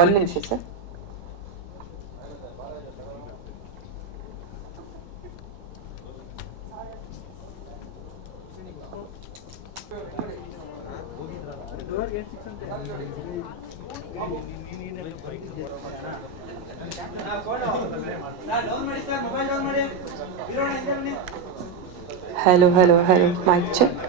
ಒಂದು ನಿಮಿಷ sir. Hello hello hello, mike check.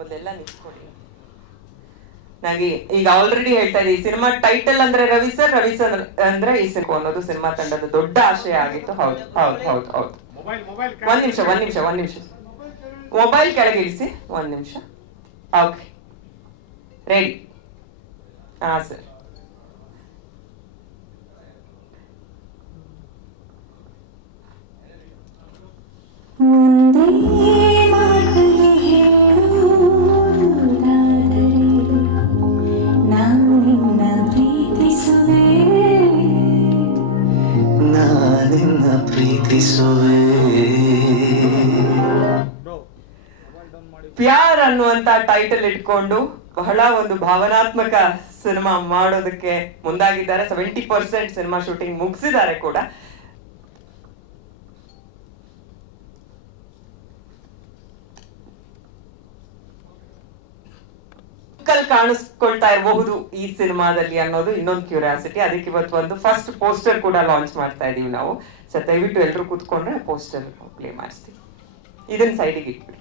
ಒಂದೆಲ್ಲ ನಿಂತ್ಕೊಳ್ಳಿ. ನನಗೆ ಈಗ ಆಲ್ರೆಡಿ ಹೇಳ್ತಾ ಇದ್ದೀನಿ, ಸಿನಿಮಾ ಟೈಟಲ್ ಅಂದ್ರೆ ರವಿ ಸರ್, ರವಿ ಸರ್ ಅಂದ್ರೆ ಈ ಸಿನಿಮಾ ಅನ್ನೋದು ಸಿನಿಮಾ ತಂಡದ ದೊಡ್ಡ ಆಶಯ ಆಗಿತ್ತು. ಹೌದು ಹೌದು ಹೌದು ಹೌದು. ಒಂದ್ ನಿಮಿಷ ಮೊಬೈಲ್ ಕೆಳಗೆ ಇಳಿಸಿ. ಒಂದ್ ನಿಮಿಷ. Okay, ready. ಹಾ ಸರ್. ಪ್ಯಾರ್ ಅನ್ನುವಂತ ಟೈಟಲ್ ಇಟ್ಕೊಂಡು ಬಹಳ ಒಂದು ಭಾವನಾತ್ಮಕ ಸಿನಿಮಾ ಮಾಡೋದಕ್ಕೆ ಮುಂದಾಗಿದ್ದಾರೆ. 70% ಸಿನಿಮಾ ಶೂಟಿಂಗ್ ಮುಗಿಸಿದ್ದಾರೆ ಕೂಡ. ಕಾಣಿಸ್ಕೊಳ್ತಾ ಇರಬಹುದು ಈ ಸಿನಿಮಾದಲ್ಲಿ ಅನ್ನೋದು ಇನ್ನೊಂದು ಕ್ಯೂರಿಯಾಸಿಟಿ. ಅದಕ್ಕೆ ಇವತ್ತು ಒಂದು ಫಸ್ಟ್ ಪೋಸ್ಟರ್ ಕೂಡ ಲಾಂಚ್ ಮಾಡ್ತಾ ಇದೀವಿ ನಾವು. ಸೊ ದಯವಿಟ್ಟು ಎಲ್ಲರೂ ಕೂತ್ಕೊಂಡ್ರೆ ಪೋಸ್ಟರ್ ಪ್ಲೇ ಮಾಡಿಸ್ತೀವಿ. ಇದನ್ನ ಸೈಡಿಗೆ ಇಟ್ಬಿಡಿ.